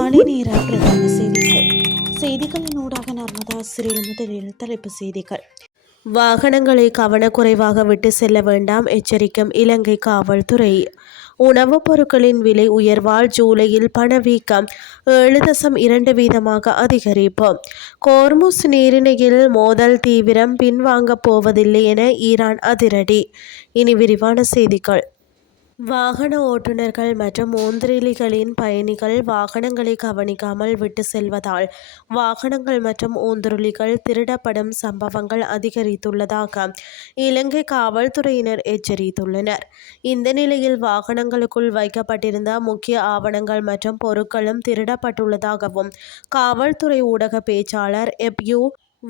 காலை நேர பிரதான செய்திகளின் ஊடாக நர்மதா சிறில் முதலில் தலைப்பு செய்திகள். வாகனங்களை கவனக்குறைவாக விட்டு செல்ல வேண்டாம் எச்சரிக்கும் இலங்கை காவல்துறை. உணவுப் பொருட்களின் விலை உயர்வால் ஜூலையில் பணவீக்கம் 7.2% அதிகரிப்பு. கோர்முஸ் நீரிணையில் மோதல் தீவிரம் பின்வாங்கப் போவதில்லை என ஈரான் அதிரடி. இனி விரிவான செய்திகள். வாகன ஓட்டுநர்கள் மற்றும் ஊந்துருளிகளின் பயணிகள் வாகனங்களை கவனிக்காமல் விட்டு செல்வதால் வாகனங்கள் மற்றும் ஊந்துருளிகள் திருடப்படும் சம்பவங்கள் அதிகரித்துள்ளதாக இலங்கை காவல்துறையினர் எச்சரித்துள்ளனர். இந்த நிலையில் வாகனங்களுக்குள் வைக்கப்பட்டிருந்த முக்கிய ஆவணங்கள் மற்றும் பொருட்களும் திருடப்பட்டுள்ளதாகவும் காவல்துறை ஊடக பேச்சாளர் எப்யூ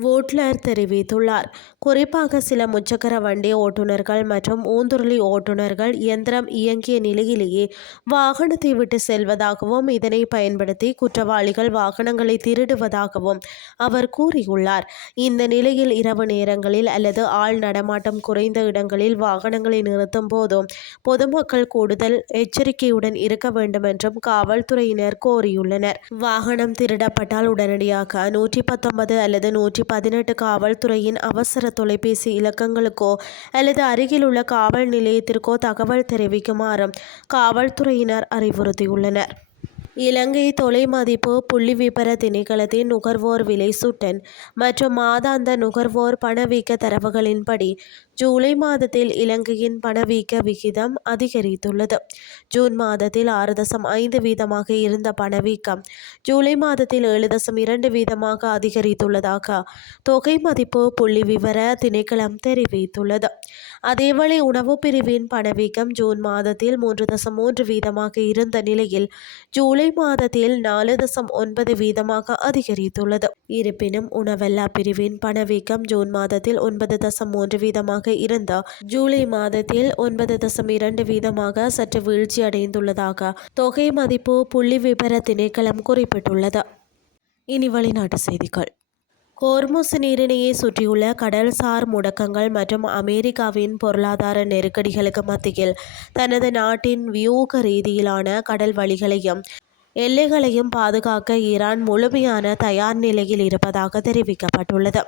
வோட்லர் தெரிவித்துள்ளார். குறிப்பாக சில முச்சக்கர வண்டி ஓட்டுநர்கள் மற்றும் ஊந்துருளி ஓட்டுநர்கள் இயந்திரம் இயங்கிய நிலையிலேயே வாகனத்தை விட்டு செல்வதாகவும் இதனை பயன்படுத்தி குற்றவாளிகள் வாகனங்களை திருடுவதாகவும் அவர் கூறியுள்ளார். இந்த நிலையில் இரவு நேரங்களில் அல்லது ஆள் நடமாட்டம் குறைந்த இடங்களில் வாகனங்களை நிறுத்தும் போதும் பொதுமக்கள் கூடுதல் எச்சரிக்கையுடன் இருக்க வேண்டும் என்றும் காவல்துறையினர் கோரியுள்ளனர். வாகனம் திருடப்பட்டால் உடனடியாக 119 அல்லது 118 காவல்துறையின் அவசர தொலைபேசி இலக்கங்களுக்கோ அல்லது அருகில் உள்ள காவல் நிலையத்திற்கோ தகவல் தெரிவிக்குமாறும் காவல்துறையினர் அறிவுறுத்தியுள்ளனர். இலங்கை தொலை மதிப்பு புள்ளிவிபர திணைக்களத்தின் நுகர்வோர் விலை சுட்டன் மற்றும் மாதாந்த நுகர்வோர் பணவீக்க தரவுகளின்படி ஜூலை மாதத்தில் இலங்கையின் பணவீக்க விகிதம் அதிகரித்துள்ளது. ஜூன் மாதத்தில் 6.5% இருந்த பணவீக்கம் ஜூலை மாதத்தில் 7.2% அதிகரித்துள்ளதாக தொகை மதிப்பு புள்ளிவிவர திணைக்களம் தெரிவித்துள்ளது. அதேவேளை உணவு பிரிவின் பணவீக்கம் ஜூன் மாதத்தில் 3.3% இருந்த நிலையில் ஜூலை மாதத்தில் 4.9% அதிகரித்துள்ளது. இருப்பினும் உணவல்லா பிரிவின் பணவீக்கம் ஜூன் மாதத்தில் 9.3% இருந்த ஜூலை மாதத்தில் 9.2% சற்று வீழ்ச்சியடைந்துள்ளதாக தொகை மதிப்பு புள்ளிவிபர திணைக்களம் குறிப்பிட்டுள்ளது. இனி வெளிநாட்டு செய்திகள். கோர்முஸ் நீரிணையை சுற்றியுள்ள கடல்சார் முடக்கங்கள் மற்றும் அமெரிக்காவின் பொருளாதார நெருக்கடிகளுக்கு மத்தியில் தனது நாட்டின் வியூக ரீதியிலான கடல் வழிகளையும் எல்லைகளையும் பாதுகாக்க ஈரான் முழுமையான தயார் நிலையில் இருப்பதாக தெரிவிக்கப்பட்டுள்ளது.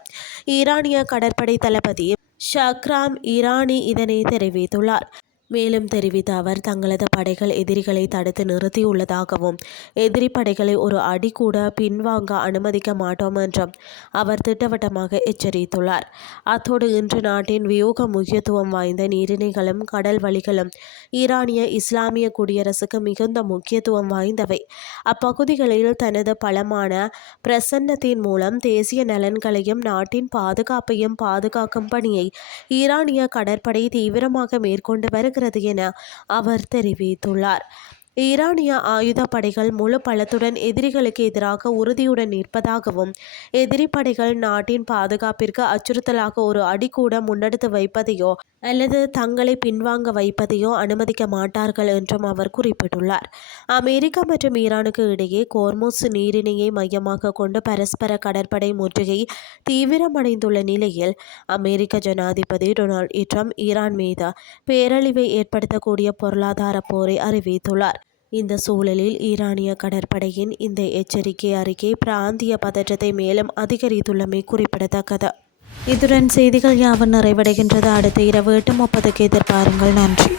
ஈரானிய கடற்படை தளபதி ஷக்ராம் ஈரானி இதனை தெரிவித்துள்ளார். மேலும் தெரிவித்த அவர் தங்களது படைகள் எதிரிகளை தடுத்து நிறுத்தியுள்ளதாகவும் எதிரி படைகளை ஒரு அடி கூட பின்வாங்க அனுமதிக்க மாட்டோம் என்றும் அவர் திட்டவட்டமாக எச்சரித்துள்ளார். அத்தோடு இன்று நாட்டின் வியூக முக்கியத்துவம் வாய்ந்த நீரிணைகளும் கடல் வழிகளும் ஈரானிய இஸ்லாமிய குடியரசுக்கு மிகுந்த முக்கியத்துவம் வாய்ந்தவை. அப்பகுதிகளில் தனது பலமான பிரசன்னத்தின் மூலம் தேசிய நலன்களையும் நாட்டின் பாதுகாப்பையும் பாதுகாக்கும் பணியை ஈரானிய கடற்படை தீவிரமாக மேற்கொண்டு வருகிறது என அவர் தெரிவித்துள்ளார். ஈரானிய ஆயுத படைகள் முழு பலத்துடன் எதிரிகளுக்கு எதிராக உறுதியுடன் நிற்பதாகவும் எதிரி படைகள் நாட்டின் பாதுகாப்பிற்கு அச்சுறுத்தலாக ஒரு அடி கூட முன்னெடுத்து வைப்பதையோ அல்லது தங்களை பின்வாங்க வைப்பதையோ அனுமதிக்க மாட்டார்கள் என்றும் அவர் குறிப்பிட்டுள்ளார். அமெரிக்கா மற்றும் ஈரானுக்கு இடையே கோர்முஸ் நீரிணையை மையமாக கொண்டு பரஸ்பர கடற்படை முற்றுகை தீவிரமடைந்துள்ள நிலையில் அமெரிக்க ஜனாதிபதி டொனால்ட் ட்ரம்ப் ஈரான் மீது பேரழிவை ஏற்படுத்தக்கூடிய பொருளாதார போரை அறிவித்துள்ளார். இந்த சூழலில் ஈரானிய கடற்படையின் இந்த எச்சரிக்கை அறிக்கை பிராந்திய பதற்றத்தை மேலும் அதிகரித்துள்ளமை குறிப்பிடத்தக்கது. இதுடன் செய்திகள் யாவும் நிறைவடைகின்றது. அடுத்த இரவு 8:30 எதிர்பாருங்கள். நன்றி.